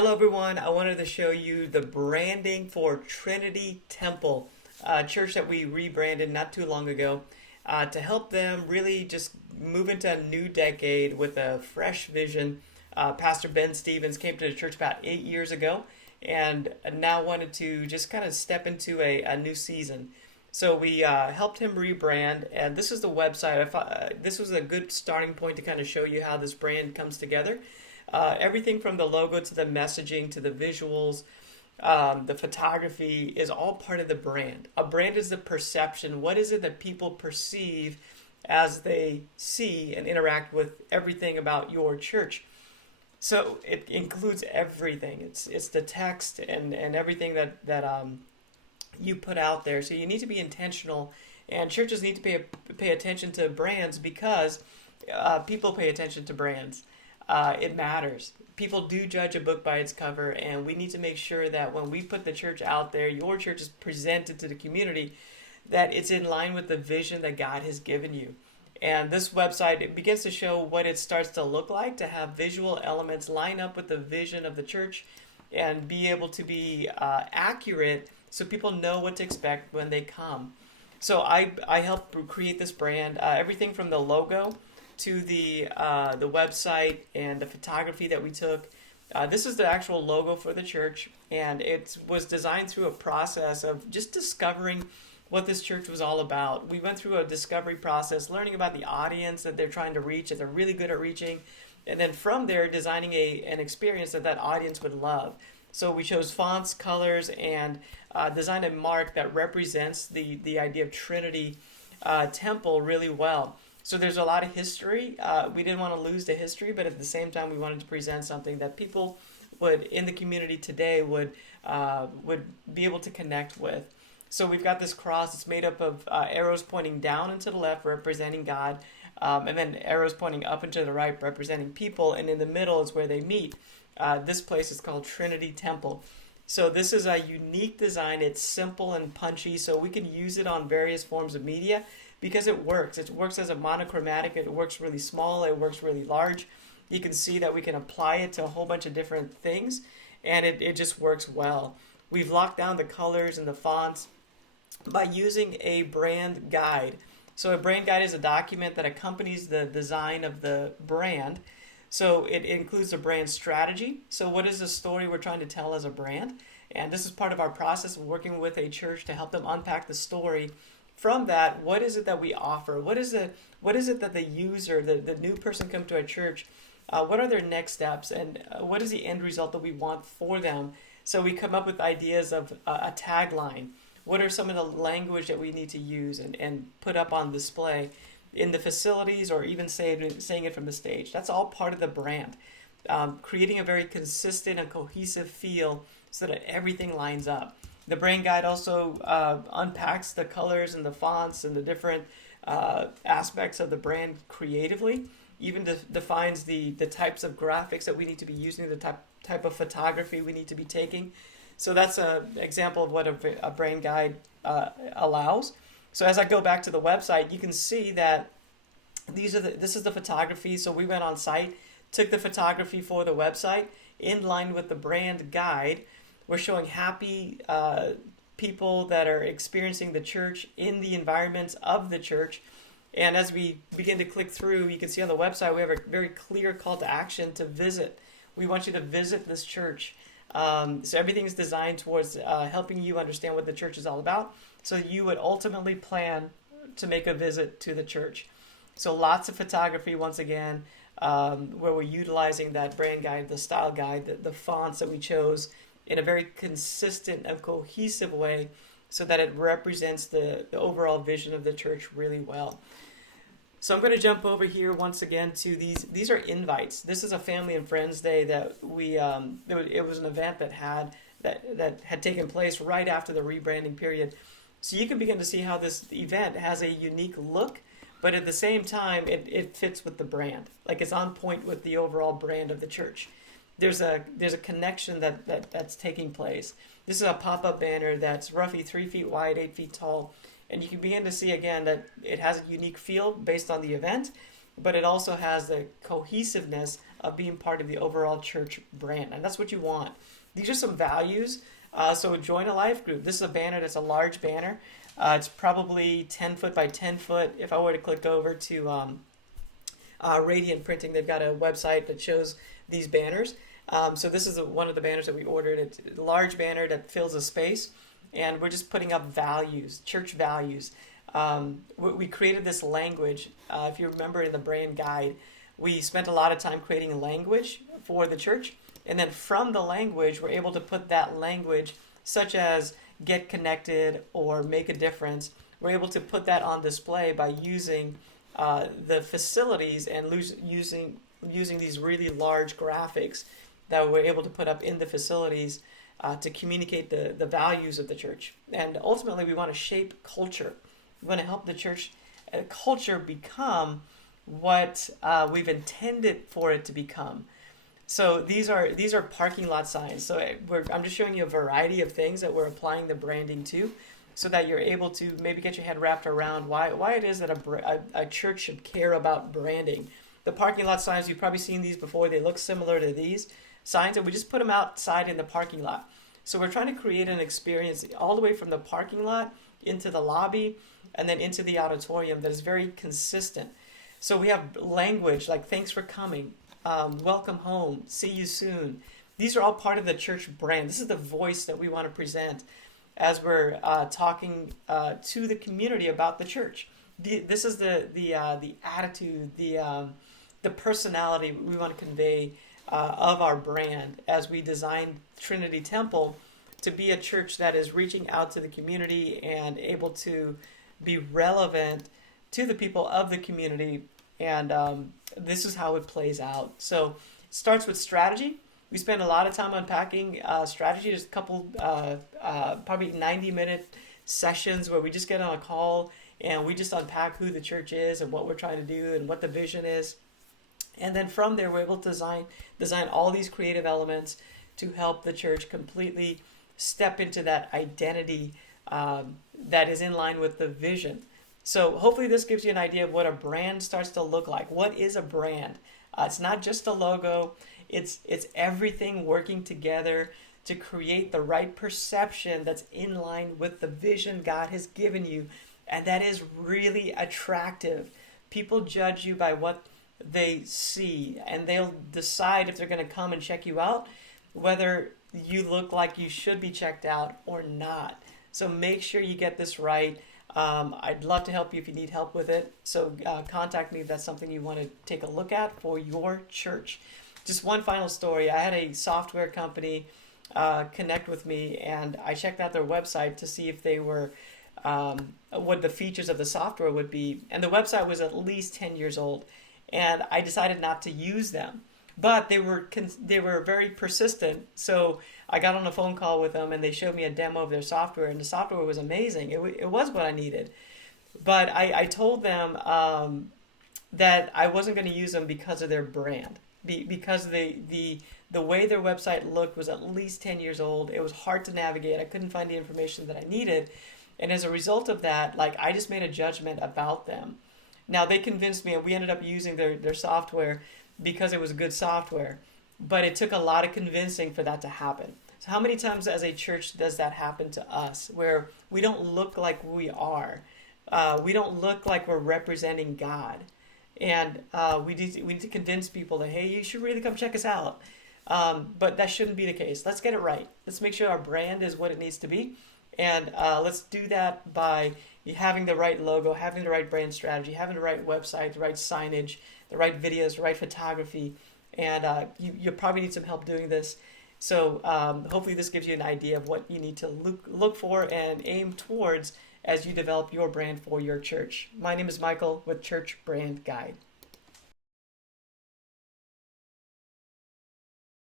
Hello, everyone. I wanted to show you the branding for Trinity Temple, a church that we rebranded not too long ago to help them really just move into a new decade with a fresh vision. Pastor Ben Stevens came to the church about 8 years ago and now wanted to just kind of step into a new season. So we helped him rebrand, and this is the website. This was a good starting point to kind of show you how this brand comes together. Everything from the logo to the messaging to the visuals, the photography is all part of the brand. A brand is the perception. What is it that people perceive as they see and interact with everything about your church? So it includes everything. It's the text and everything that you put out there. So you need to be intentional, and churches need to pay attention to brands because people pay attention to brands. It matters. People do judge a book by its cover, and we need to make sure that when we put the church out there, your church is presented to the community, that it's in line with the vision that God has given you. And this website, it begins to show what it starts to look like to have visual elements line up with the vision of the church and be able to be accurate so people know what to expect when they come. So I helped create this brand, everything from the logo to the website and the photography that we took. This is the actual logo for the church, and it was designed through a process of just discovering what this church was all about. We went through a discovery process, learning about the audience that they're trying to reach, that they're really good at reaching, and then from there, designing an experience that audience would love. So we chose fonts, colors, and designed a mark that represents the idea of Trinity Temple really well. So there's a lot of history. We didn't want to lose the history, but at the same time, we wanted to present something that people would in the community today would be able to connect with. So we've got this cross. It's made up of arrows pointing down and to the left, representing God, and then arrows pointing up and to the right, representing people. And in the middle is where they meet. This place is called Trinity Temple. So this is a unique design. It's simple and punchy, so we can use it on various forms of media because it works. It works as a monochromatic. It works really small. It works really large. You can see that we can apply it to a whole bunch of different things, and it just works well. We've locked down the colors and the fonts by using a brand guide. So a brand guide is a document that accompanies the design of the brand. So it includes a brand strategy. So what is the story we're trying to tell as a brand? And this is part of our process of working with a church to help them unpack the story. From that, what is it that we offer? What is it that the user, the new person come to a church, what are their next steps? And what is the end result that we want for them? So we come up with ideas of a tagline. What are some of the language that we need to use and put up on display in the facilities, or even saying it from the stage? That's all part of the brand. Creating a very consistent and cohesive feel so that everything lines up. The brand guide also unpacks the colors and the fonts and the different aspects of the brand creatively. Even defines the types of graphics that we need to be using, the type of photography we need to be taking. So that's an example of what a brand guide allows. So as I go back to the website, you can see that this is the photography. So we went on site, took the photography for the website in line with the brand guide. We're showing happy people that are experiencing the church in the environments of the church. And as we begin to click through, you can see on the website we have a very clear call to action to visit. We want you to visit this church. So everything is designed towards helping you understand what the church is all about, so you would ultimately plan to make a visit to the church. So lots of photography once again, where we're utilizing that brand guide, the style guide, the fonts that we chose in a very consistent and cohesive way so that it represents the overall vision of the church really well. So I'm going to jump over here once again to these. These are invites. This is a family and friends day that we. It was an event that had taken place right after the rebranding period. So you can begin to see how this event has a unique look, but at the same time, it fits with the brand. Like it's on point with the overall brand of the church. There's a connection that's taking place. This is a pop-up banner that's roughly 3 feet wide, 8 feet tall. And you can begin to see again that it has a unique feel based on the event, but it also has the cohesiveness of being part of the overall church brand. And that's what you want. These are some values. So join a life group. This is a banner that's a large banner. It's probably 10 foot by 10 foot. If I were to click over to Radiant Printing, they've got a website that shows these banners. So this is one of the banners that we ordered. It's a large banner that fills a space, and we're just putting up values, church values. We created this language. If you remember in the brand guide, we spent a lot of time creating a language for the church, and then from the language, we're able to put that language, such as get connected or make a difference. We're able to put that on display by using the facilities and using these really large graphics that we're able to put up in the facilities to communicate the values of the church. And ultimately, we want to shape culture. We want to help the church culture become what we've intended for it to become. So these are parking lot signs. So I'm just showing you a variety of things that we're applying the branding to, so that you're able to maybe get your head wrapped around why it is that a church should care about branding. The parking lot signs, you've probably seen these before. They look similar to these signs, and we just put them outside in the parking lot. So we're trying to create an experience all the way from the parking lot into the lobby and then into the auditorium that is very consistent. So we have language like thanks for coming, welcome home, see you soon. These are all part of the church brand. This is the voice that we want to present as we're talking to the community about the church. This is the attitude, the personality we want to convey of our brand as we design Trinity Temple to be a church that is reaching out to the community and able to be relevant to the people of the community. And this is how it plays out. So it starts with strategy. We spend a lot of time unpacking strategy. There's a couple, probably 90-minute sessions where we just get on a call and we just unpack who the church is and what we're trying to do and what the vision is. And then from there, we're able to design all these creative elements to help the church completely step into that identity that is in line with the vision. So hopefully this gives you an idea of what a brand starts to look like. What is a brand? It's not just a logo. It's everything working together to create the right perception that's in line with the vision God has given you, and that is really attractive. People judge you by what they see, and they'll decide if they're going to come and check you out, whether you look like you should be checked out or not. So make sure you get this right. I'd love to help you if you need help with it. So contact me if that's something you want to take a look at for your church. Just one final story. I had a software company connect with me, and I checked out their website to see if they were what the features of the software would be. And the website was at least 10 years old, and I decided not to use them. But they were very persistent, so I got on a phone call with them, and they showed me a demo of their software, and the software was amazing. It was what I needed. But I told them that I wasn't going to use them because of their brand, because the way their website looked was at least 10 years old. It was hard to navigate. I couldn't find the information that I needed. And as a result of that, I just made a judgment about them. Now, they convinced me, and we ended up using their software because it was good software. But it took a lot of convincing for that to happen. So how many times as a church does that happen to us, where we don't look like we are? We don't look like we're representing God. And we need to convince people that, hey, you should really come check us out. But that shouldn't be the case. Let's get it right. Let's make sure our brand is what it needs to be. And let's do that by having the right logo, having the right brand strategy, having the right website, the right signage, the right videos, the right photography. And you probably need some help doing this. So hopefully this gives you an idea of what you need to look for and aim towards as you develop your brand for your church. My name is Michael with Church Brand Guide.